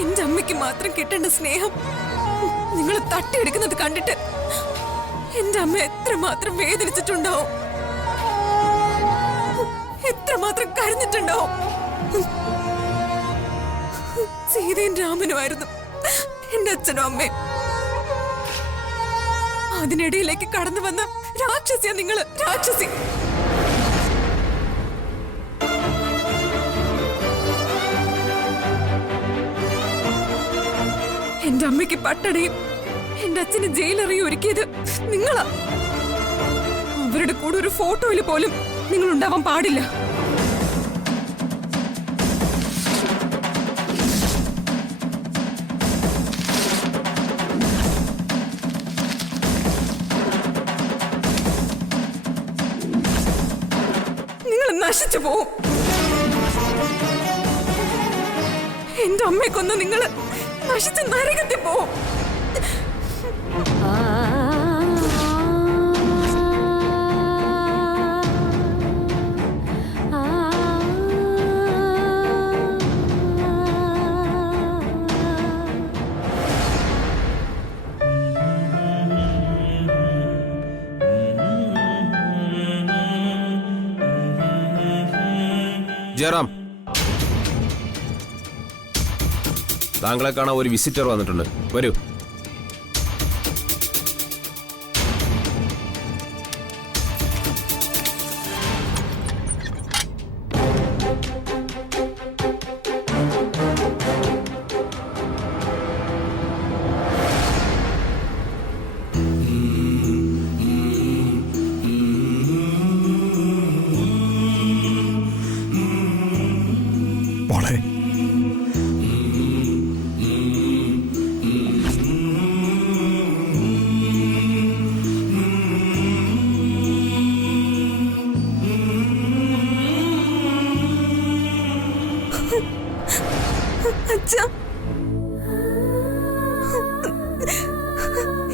എന്റെ അമ്മയ്ക്ക് മാത്രം കിട്ടേണ്ട സ്നേഹം നിങ്ങൾ തട്ടിയെടുക്കുന്നത് കണ്ടിട്ട് എന്റെ അമ്മ എത്രമാത്രം വേദനിച്ചിട്ടുണ്ടാവും, എത്രമാത്രം കരഞ്ഞിട്ടുണ്ടാവും. സീതയും രാമനുമായിരുന്നു എന്റെ അച്ഛനും അമ്മയും. അതിനിടയിലേക്ക് കടന്നു വന്ന രാക്ഷസിയാ നിങ്ങള്, രാക്ഷസി. എന്റെ അമ്മയ്ക്ക് പട്ടടയും എന്റെ അച്ഛന് ജയിലറിയും ഒരുക്കിയത് നിങ്ങളാ. അവരുടെ കൂടെ ഒരു ഫോട്ടോയിൽ പോലും നിങ്ങൾ ഉണ്ടാവാൻ പാടില്ല. നിങ്ങൾ നശിച്ചു പോവും. എന്റെ അമ്മയെ കൊന്ന് നിങ്ങൾ നശിച്ച നരകത്തിൽ പോവും. ജയറാം, താങ്കളെ കാണാൻ ഒരു വിസിറ്റർ വന്നിട്ടുണ്ട്. വരൂ.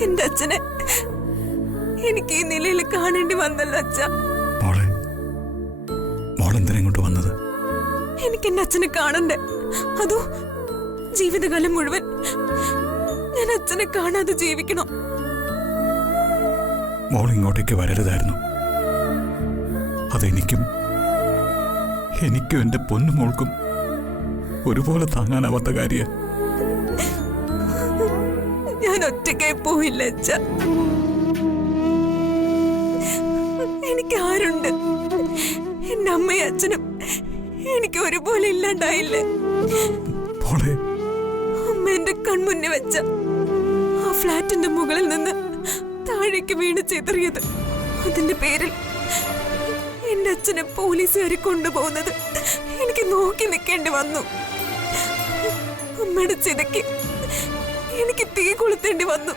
എന്റെ അച്ഛനെ എനിക്ക് ഈ നിലയിൽ കാണേണ്ടി വന്നല്ലോ അച്ഛ. മോളെന്തിനാ വന്നത്? എനിക്ക് എന്റെ അച്ഛനെ കാണണ്ടേ? അതോ ജീവിതകാലം മുഴുവൻ ഞാൻ അച്ഛനെ കാണാതെ ജീവിക്കണോ? മോൾ ഇങ്ങോട്ടേക്ക് വരരുതായിരുന്നു. അതെനിക്കും എന്റെ പൊന്നുമോൾക്കും ഒരുപോലെ താങ്ങാനാവാത്ത കാര്യ. ഞാൻ ഒറ്റയ്ക്കായി പോയില്ല അച്ഛ. എനിക്ക് ആരുണ്ട്? എന്റെ അമ്മയും അച്ഛനും എനിക്ക് ഒരുപോലെ ഇല്ലാണ്ടായില്ലേ? അമ്മ എന്റെ കൺമുന്നിൽ വെച്ച ആ ഫ്ലാറ്റിന്റെ മുകളിൽ നിന്ന് താഴേക്ക് വീണ് ചിതറിയത്, അതിന്റെ പേരിൽ എന്റെ അച്ഛനെ പോലീസുകാരെ കൊണ്ടുപോകുന്നത് എനിക്ക് നോക്കി നിൽക്കേണ്ടി വന്നു. അമ്മയുടെ ചിതയ്ക്ക് എനിക്ക് തീ കൊളുത്തേണ്ടി വന്നു.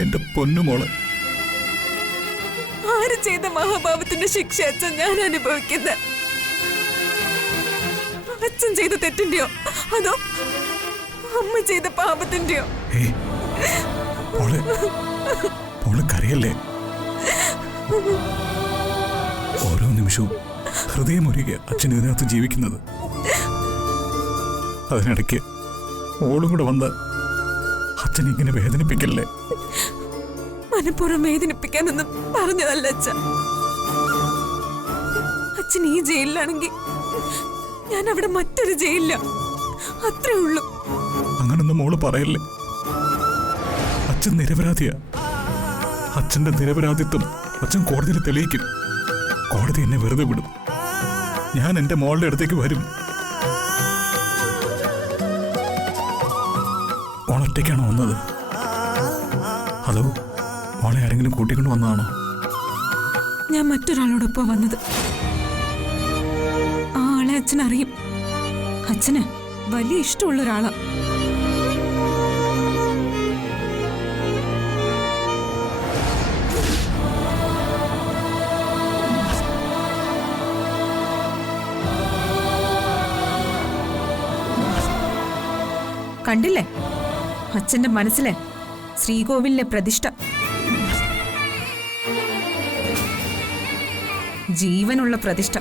എന്റെ പൊന്നുമോള്, ആര് ചെയ്ത മഹാപാപത്തിന്റെ ശിക്ഷ അച്ഛൻ ഞാൻ അനുഭവിക്കുന്നത്? അച്ഛൻ ചെയ്ത തെറ്റിന്റെയോ അതോ അമ്മ ചെയ്ത പാപത്തിന്റെയോ? കരയല്ലേ? ഓരോ നിമിഷവും ഹൃദയമൊരുകെ അച്ഛൻ ഇതിനകത്ത് ജീവിക്കുന്നത്. അതിനിടയ്ക്ക് ഓളും കൂടെ വന്ന് അച്ഛൻ ഇങ്ങനെ വേദനിപ്പിക്കല്ലേ? മനഃപൂർവ്വം വേദനിപ്പിക്കാനൊന്നും പറഞ്ഞതല്ല അച്ഛ. അച്ഛൻ ഈ ജയിലിലാണെങ്കിൽ ഞാൻ അവിടെ മറ്റൊരു ജയിലില്ല, അത്രേ ഉള്ളൂ. അങ്ങനൊന്നും മോള് പറയല്ലേ. അച്ഛൻ നിരപരാധിയാ. അച്ഛന്റെ നിരപരാധിത്വം അച്ഛൻ കോടതിയിൽ തെളിയിക്കും. കോടതി എന്നെ വെറുതെ വിടും. ഞാൻ എന്റെ മോളുടെ അടുത്തേക്ക് വരും. മോളൊറ്റയ്ക്കാണോ വന്നത്? അതോ മോളെ ആരെങ്കിലും കൂട്ടിക്കൊണ്ട് വന്നതാണോ? ഞാൻ മറ്റൊരാളോടൊപ്പം വന്നത്. ആ ആളെ അച്ഛൻ അറിയും. അച്ഛന് വലിയ ഇഷ്ടമുള്ള ഒരാളാ. കണ്ടില്ലേ അച്ഛന്റെ മനസ്സിലെ ശ്രീകോവിലിലെ പ്രതിഷ്ഠ? ജീവനുള്ള പ്രതിഷ്ഠ.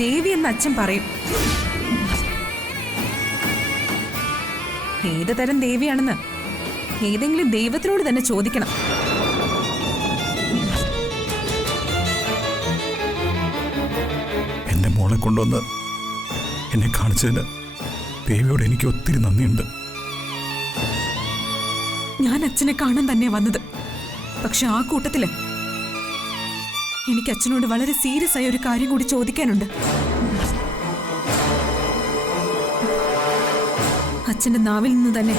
ദേവി എന്ന് അച്ഛൻ പറയും. ഏത് തരം ദേവിയാണെന്ന് ഏതെങ്കിലും ദൈവത്തിനോട് തന്നെ ചോദിക്കണം. എന്റെ മോളെ കൊണ്ടുവന്ന് എന്നെ കാണിച്ചതിന് ദേവിയോട് എനിക്ക് ഒത്തിരി നന്ദിയുണ്ട്. ഞാൻ അച്ഛനെ കാണാൻ തന്നെ വന്നത്. പക്ഷെ ആ കൂട്ടത്തില് എനിക്ക് അച്ഛനോട് വളരെ സീരിയസ് ആയ ഒരു കാര്യം കൂടി ചോദിക്കാനുണ്ട്. അച്ഛന്റെ നാവിൽ നിന്ന് തന്നെ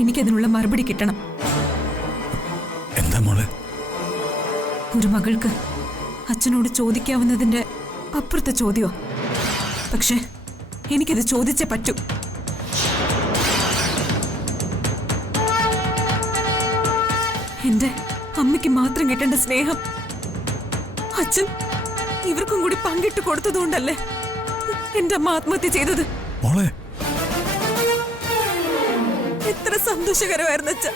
എനിക്കതിനുള്ള മറുപടി കിട്ടണം. എന്താ മോളെ? ഒരു മകൾക്ക് അച്ഛനോട് ചോദിക്കാവുന്നതിന്റെ അപ്പുറത്തെ ചോദ്യമോ? പക്ഷെ എനിക്കത് ചോദിച്ചേ പറ്റൂ. എന്റെ അമ്മയ്ക്ക് മാത്രം കിട്ടേണ്ട സ്നേഹം അച്ഛൻ ഇവർക്കും കൂടി പങ്കിട്ട് കൊടുത്തതുകൊണ്ടല്ലേ എന്റെ അമ്മ ആത്മഹത്യ ചെയ്തത്? മോളെ, എത്ര സന്തോഷകരമായിരുന്നു അച്ഛ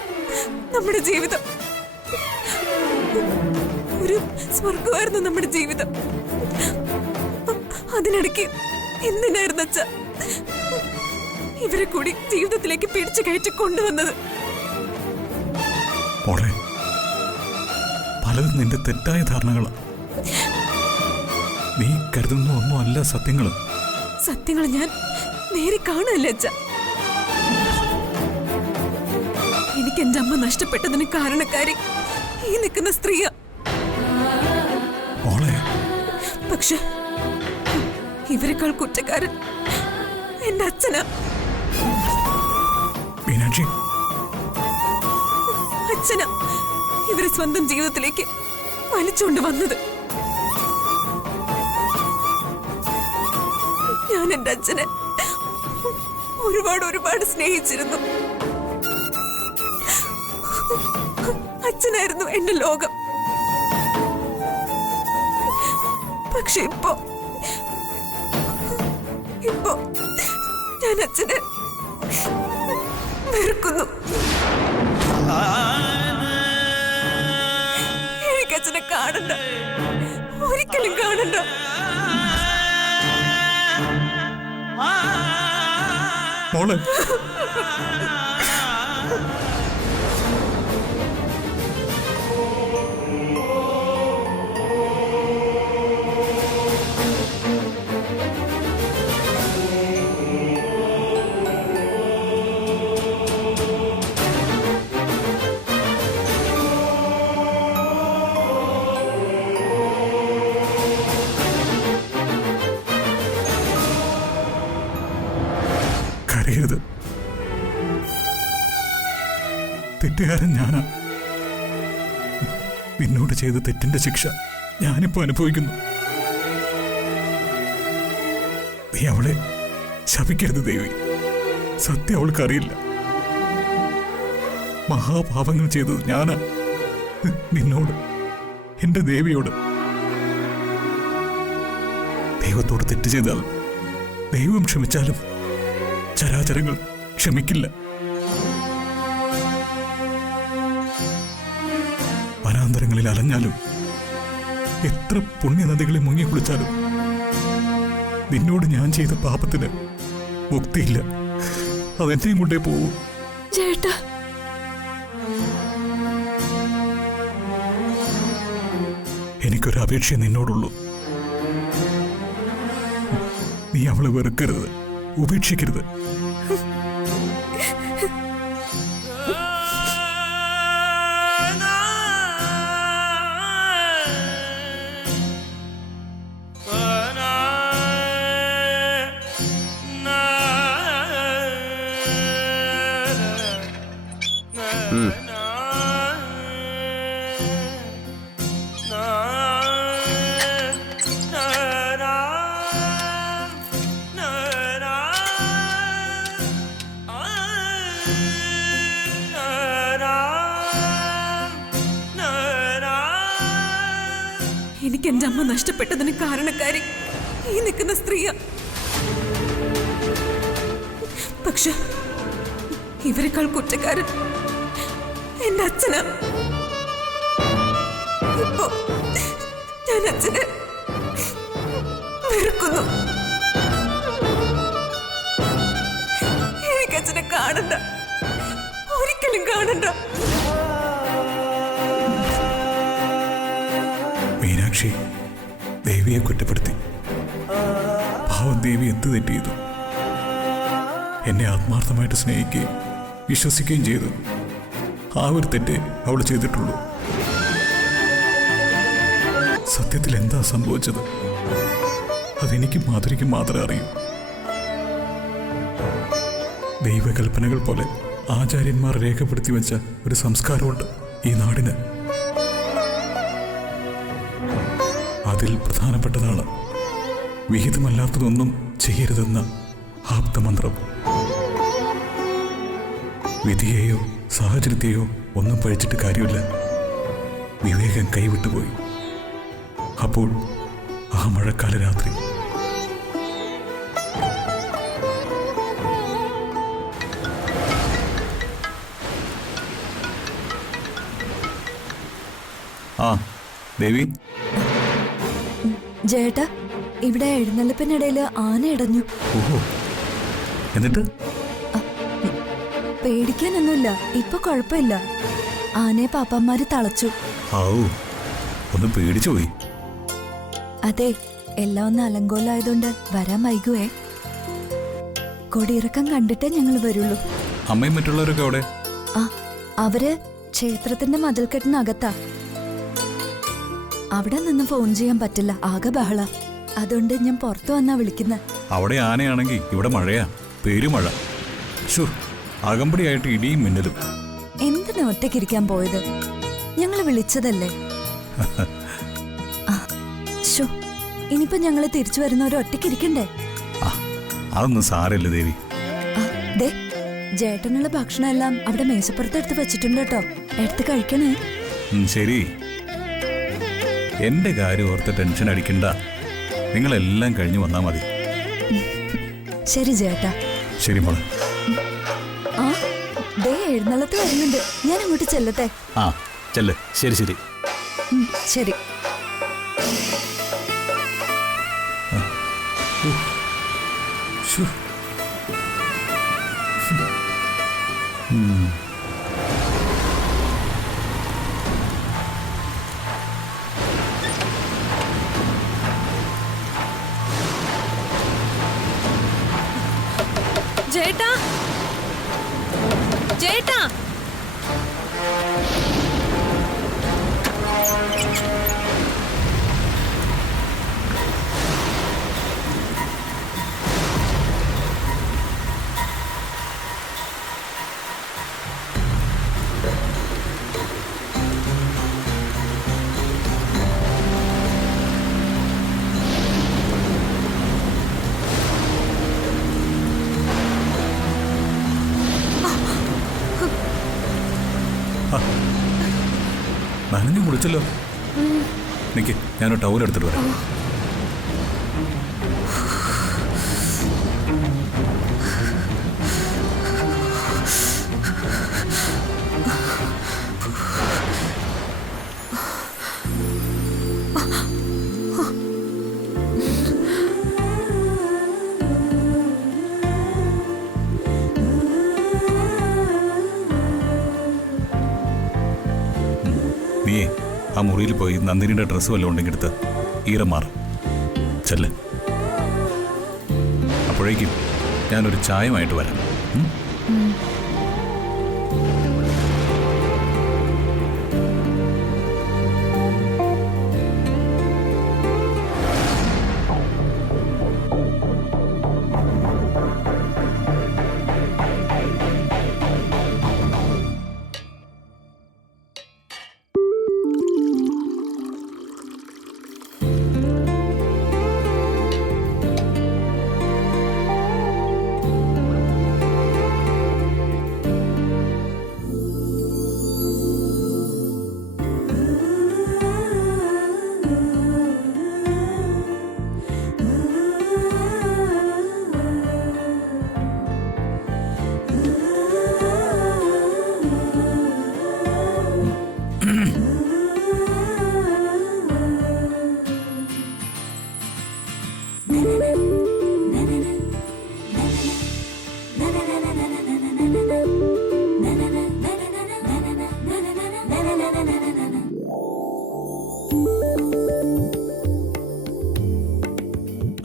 നമ്മുടെ ജീവിതം. ഒരു സ്വർഗമായിരുന്നു നമ്മുടെ ജീവിതം. അതിനിടയ്ക്ക് എന്തിനായിരുന്നു അച്ഛ ഇവരെ കൂടി ജീവിതത്തിലേക്ക് പിടിച്ചു കയറ്റി കൊണ്ടുവന്നത്? മോളെ, പലതും നിന്റെ തെറ്റായ ധാരണകളാണ്. നീ കരുതുന്ന ഒന്നും അല്ല സത്യങ്ങൾ. സത്യങ്ങൾ ഞാൻ നേരെ കാണുകയല്ലേ അച്ഛ. എനിക്ക് എന്റെ അമ്മ നഷ്ടപ്പെട്ടതിന് കാരണക്കാരി ഈ നിൽക്കുന്ന സ്ത്രീയാ. മോളെ, പക്ഷെ ഇവരെക്കാൾ കുറ്റക്കാരൻ എന്റെ അച്ഛനാ. മീനാക്ഷി, അച്ഛനാ ഇവരെ സ്വന്തം ജീവിതത്തിലേക്ക് വലിച്ചുകൊണ്ട് വന്നത്. ഞാൻ എന്റെ അച്ഛനെ ഒരുപാട് സ്നേഹിച്ചിരുന്നു. അച്ഛനായിരുന്നു എന്റെ ലോകം. പക്ഷെ ഇപ്പോ ഞാൻ അച്ഛനെ വെറുക്കുന്നു. എനിക്ക് അച്ഛനെ കാണണ്ട, ഒരിക്കലും കാണണ്ട. മോളെ, കരയരുത്. തെറ്റുകാരൻ ഞാനാ. നിന്നോട് ചെയ്ത തെറ്റിന്റെ ശിക്ഷ ഞാനിപ്പോ അനുഭവിക്കുന്നു. നീ അവളെ ശപിക്കരുത് ദേവി. സത്യം അവൾക്കറിയില്ല. മഹാപാപങ്ങൾ ചെയ്തത് ഞാനാ. നിന്നോട്, എന്റെ ദേവിയോട്. ദൈവത്തോട് തെറ്റ് ചെയ്താൽ ദൈവം ക്ഷമിച്ചാലും ചരാചരങ്ങൾ ക്ഷമിക്കില്ല. വനാന്തരങ്ങളിൽ അലഞ്ഞാലും എത്ര പുണ്യനദികളിൽ മുങ്ങിക്കുളിച്ചാലും നിന്നോട് ഞാൻ ചെയ്ത പാപത്തിന് മുക്തിയില്ല. അതെന്നെയും കൊണ്ടേ പോവൂ. ചേട്ടാ, എനിക്കൊരു അപേക്ഷ നിന്നോടുള്ളൂ. നീ അവളെ വെറുക്കരുത്, ഉപേക്ഷിക്കരുത്. എനിക്ക് എന്റെ അമ്മ നഷ്ടപ്പെട്ടതിന് കാരണക്കാരി ഈ നിൽക്കുന്ന സ്ത്രീയാ. പക്ഷെ ഇവരെക്കാൾ കുറ്റക്കാരൻ എന്റെ അച്ഛനാ. ഇപ്പോ ഞാൻ അച്ഛനെ വെറുക്കുന്നു. എനിക്ക് അച്ഛനെ കാണണ്ട, ഒരിക്കലും കാണണ്ട. മീനാക്ഷി ദേവിയെ കുറ്റപ്പെടുത്തി. പാവം ദേവി എന്ത് തെറ്റ് ചെയ്തു? എന്നെ ആത്മാർത്ഥമായിട്ട് സ്നേഹിക്കുകയും വിശ്വസിക്കുകയും ചെയ്തു. ആ ഒരു തെറ്റേ അവൾ ചെയ്തിട്ടുള്ളൂ. സത്യത്തിൽ എന്താ സംഭവിച്ചത് അതെനിക്ക് മാധുരിക്ക് മാത്രമേ അറിയൂ. ദൈവകൽപ്പനകൾ പോലെ ആചാര്യന്മാർ രേഖപ്പെടുത്തി വെച്ച ഒരു സംസ്കാരമുണ്ട് ഈ നാടിന്. അതിൽ പ്രധാനപ്പെട്ടതാണ് വിഹിതമല്ലാത്തതൊന്നും ചെയ്യരുതെന്ന ആപ്തമന്ത്രം. വിധിയെയോ സാഹചര്യത്തെയോ ഒന്നും പഴിച്ചിട്ട് കാര്യമില്ല. വിവേകം കൈവിട്ടുപോയി. അപ്പോൾ ആ മഴക്കാല രാത്രി ആ ദേവി, ജേട്ടാ, ഇവിടെ എഴുന്നള്ളിപ്പിനിടയിൽ ആന ഇടഞ്ഞു. ഓഹോ, എന്നിട്ട്? പേടിക്കാനൊന്നുമില്ല, ഇപ്പൊ കുഴപ്പമില്ല. ആനയെ പാപ്പന്മാര് തളച്ചു. ആവൂ, ഒന്ന് പേടിച്ചു പോയി. അതെ, എല്ലാം ഒന്ന് അലങ്കോലായതുകൊണ്ട് വരാൻ വൈകുവേ. കൊടിയിറക്കം കണ്ടിട്ടേ ഞങ്ങൾ വരുള്ളൂ. അമ്മയും മറ്റുള്ളവരൊക്കെ അവിടെ? ആ, അവര് ക്ഷേത്രത്തിന്റെ മതിൽക്കെട്ടിനകത്താ. അവിടെ നിന്ന് ഫോൺ ചെയ്യാൻ പറ്റില്ല, ആകെ ബഹള. അതുകൊണ്ട് ഞാൻ പുറത്തു വന്നാ വിളിക്കുന്ന. അവിടെ ആനയാണെങ്കിൽ ഇവിടെ മഴയാ, പേരുമഴ. അകമ്പടിയായിട്ട് ഇടിയും മിന്നലും. എന്തിനാ ഒറ്റയ്ക്കിരിക്കാൻ പോയത്? ഞങ്ങള് വിളിച്ചതല്ലേ. ശോ, ഇനിയിപ്പോ ഞങ്ങള് തിരിച്ചു വരുന്നവരെ ഒറ്റയ്ക്കിരിക്കണ്ടേ? അതൊന്നും സാരമില്ല ദേവി. ദേ, ജേട്ടനുള്ള ഭക്ഷണം എല്ലാം അവിടെ മേശപ്പുറത്ത് എടുത്ത് വെച്ചിട്ടുണ്ട് കേട്ടോ, എടുത്ത് കഴിക്കണേ. ശരി, എന്റെ കാര്യം ഓർത്ത് ടെൻഷൻ അടിക്കണ്ട. നിങ്ങളെല്ലാം കഴിഞ്ഞു വന്നാ മതി. ശരി ചേട്ടാ. ശരി മോളെ. ആ, ദേ എഴുന്നള്ളത്ത് വരുന്നുണ്ട്, ഞാൻ അങ്ങോട്ട് ചെല്ലട്ടെ. ആ ചെല്ല്. ശരി ശരി ശരി. ചേട്ടാ, ചേട്ടാ, നനഞ്ഞു കുളിച്ചല്ലോ. നിക്ക്, ഞാനൊരു ടൗൽ എടുത്തിട്ട് വരാം. നീയേ ആ മുറിയിൽ പോയി നന്ദിനിയുടെ ഡ്രസ്സ് വല്ലതും ഉണ്ടെങ്കിൽ എടുത്ത് ഈരം മാറും. ചെല്ല്. അപ്പോഴേക്കും ഞാനൊരു ചായമായിട്ട് വരാം.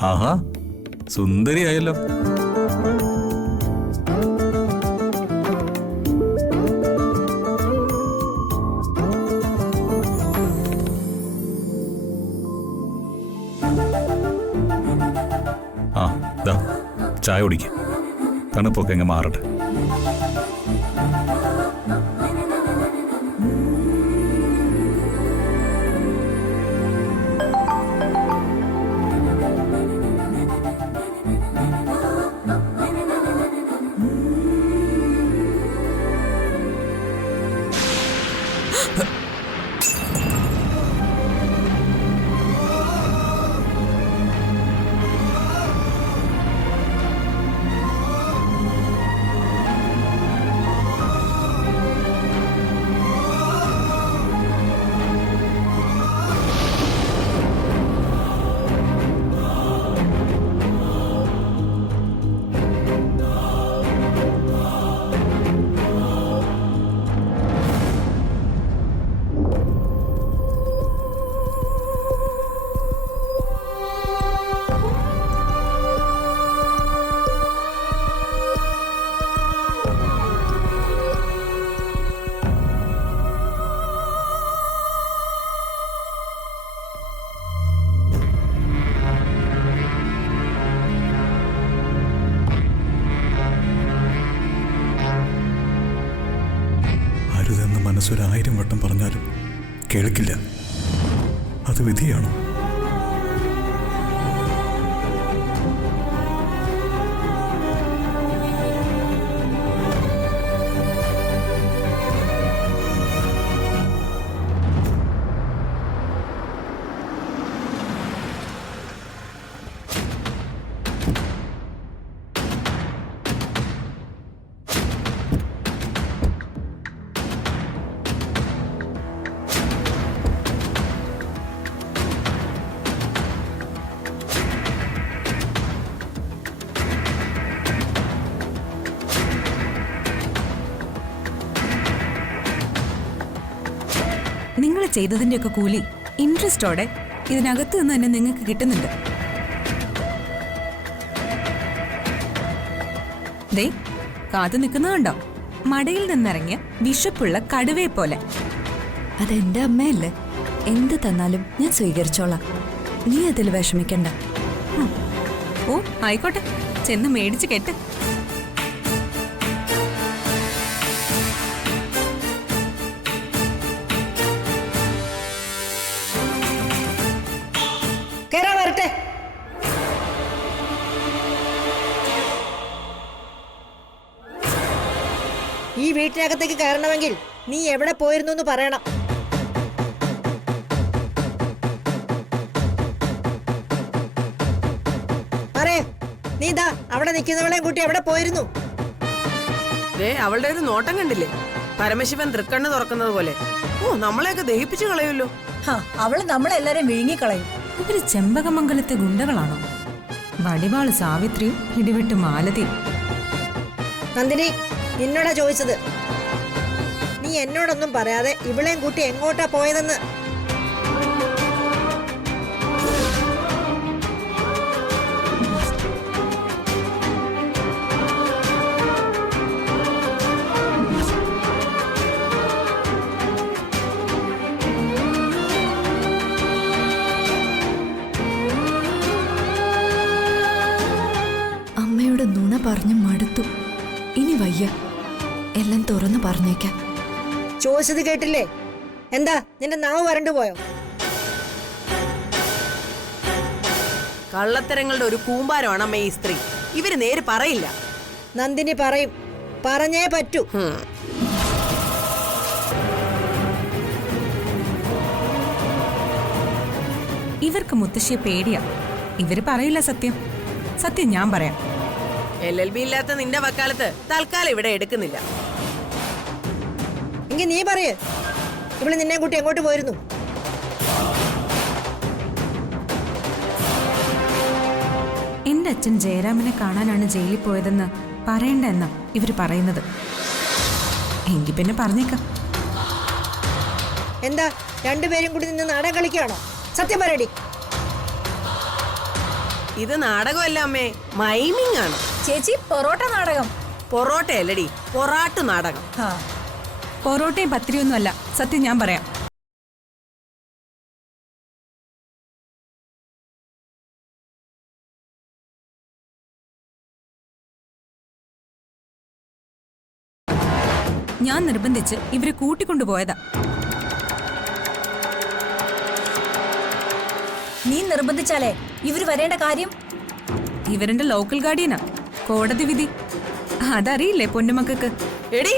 ആഹാ, സുന്ദരിയായല്ലോ. ആ, ദാ ചായ കുടിക്കും. തണുപ്പൊക്കെ അങ്ങ് മാറട്ടെ. അരുതെന്ന് മനസ്സൊരായിരം വട്ടം പറഞ്ഞാലും കേൾക്കില്ല. അത് വിധിയാണോ? നിങ്ങൾ ചെയ്തതിന്റെയൊക്കെ കൂലി ഇൻട്രസ്റ്റോടെ ഇതിനകത്ത് നിന്ന് തന്നെ നിങ്ങൾക്ക് കിട്ടുന്നുണ്ട്. ദേ കാത്തു നിൽക്കുന്നതുണ്ടോ? മടയിൽ നിന്നിറങ്ങിയ വിശപ്പുള്ള കടുവയെ പോലെ. അതെന്റെ അമ്മയല്ലേ, എന്ത് തന്നാലും ഞാൻ സ്വീകരിച്ചോളാം. നീ അതിൽ വിഷമിക്കണ്ട. ഓ ആയിക്കോട്ടെ, ചെന്ന് മേടിച്ച് കെട്ട്. വരട്ടെ. ഈ വീട്ടിനകത്തേക്ക് കയറണമെങ്കിൽ നീ എവിടെ പോയിരുന്നു എന്ന് പറയണം. പറയേ, നീ ദാ അവിടെ നിൽക്കുന്നവളെയും കൂട്ടി എവിടെ പോയിരുന്നു? അവളുടെ ഒരു നോട്ടം കണ്ടില്ലേ? പരമശിവൻ തൃക്കണ്ണ് തുറക്കുന്നത് പോലെ. ഓ, നമ്മളെയൊക്കെ ദഹിപ്പിച്ചു കളയുമല്ലോ. അവള് നമ്മളെല്ലാരെയും വിഴുങ്ങിക്കളയും. ഇവര് ചെമ്പകമംഗലത്തെ ഗുണ്ടകളാണോ? വടിവാള് സാവിത്രിയും ഇടിവെട്ട് മാലതിയും. നന്ദിനി, നിന്നോടാ ചോദിച്ചത്. നീ എന്നോടൊന്നും പറയാതെ ഇവളെയും കൂട്ടി എങ്ങോട്ടാ പോയതെന്ന്. അമ്മയോട് നുണ പറഞ്ഞു മടുത്തു. ഇനി വയ്യ, എല്ലാം തുറന്നു പറഞ്ഞേക്കാം. ചോദിച്ചത് കേട്ടില്ലേ? എന്താ നിന്റെ നാവ് വരണ്ടു പോയോ? കള്ളത്തരങ്ങളുടെ ഒരു കൂമ്പാരമാണ് അമ്മ ഈ സ്ത്രീ. ഇവര് നേര് പറയില്ല. നന്ദിനി പറയും, പറഞ്ഞേ പറ്റൂ. ഇവർക്ക് മുത്തശ്ശിയെ പേടിയാ. ഇവര് പറയില്ല സത്യം. സത്യം ഞാൻ പറയാം. LLB ഇല്ലാത്ത നിന്റെ വക്കാലത്ത് തൽക്കാലം ഇവിടെ എടുക്കുന്നില്ല. എങ്കിൽ നീ പറയേ, ഇവിടെ നിന്നെ കൂട്ടി എങ്ങോട്ട് പോയിരുന്നു? എന്റെ അച്ഛൻ ജയരാമനെ കാണാനാണ് ജയിലിൽ പോയതെന്ന് പറയണ്ട എന്നാ ഇവര് പറയുന്നത്. എങ്കിൽ പിന്നെ പറഞ്ഞേക്കാം. എന്താ രണ്ടുപേരും കൂടി നിന്ന് നാടകം കളിക്കുകയാണോ? സത്യം പറയടി. ഇത് നാടകമല്ല അമ്മേ, മൈമിങ് ആണ്. ചേച്ചി പൊറോട്ട നാടകം. പൊറോട്ടയല്ലടി, പൊറാട്ട് നാടകം. പൊറോട്ടയും പത്തിരിയൊന്നും അല്ല, സത്യം ഞാൻ പറയാം. ഞാൻ നിർബന്ധിച്ച് ഇവരെ കൂട്ടിക്കൊണ്ടുപോയതാ. നീ നിർബന്ധിച്ചാലേ ഇവര് വരേണ്ട കാര്യം? ഇവരെന്റെ ലോക്കൽ ഗാർഡിയനാ. കോടതി വിധി അതറിയില്ലേ പൊന്നുമക്കൾക്ക്? എടി